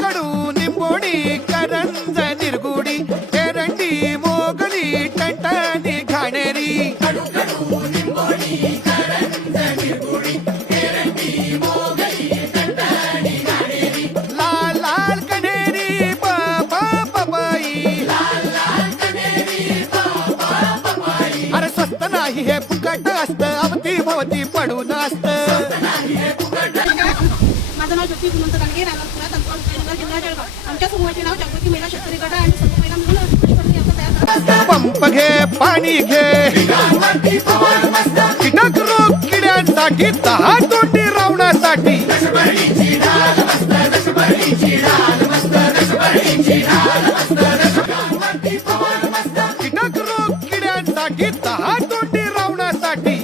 कडू निंबोडी करंज निरगुडी एरंडी मोगली टंटणी घाणेरी लाल लाल कण्हेरी बाई अरे स्वस्त नाही हे फुकट असत अवती भवती पडून असत. माझं नाव ज्योती गुणवंत गाडगे राणापुरा तालुका जिल्हा जळगाव. आमच्या समूहाचे नाव जागृती महिला शेतकरी गट आणि सर्व महिला मिळून पुष्पवृष्टी यात्रा तयार करतात. पंप घे पाणी घे कीटक रोग किड्यांसाठी 10 तोंडी रावणासाठी कीटक रोग किड्यांसाठी 10 तोंडी रावणासाठी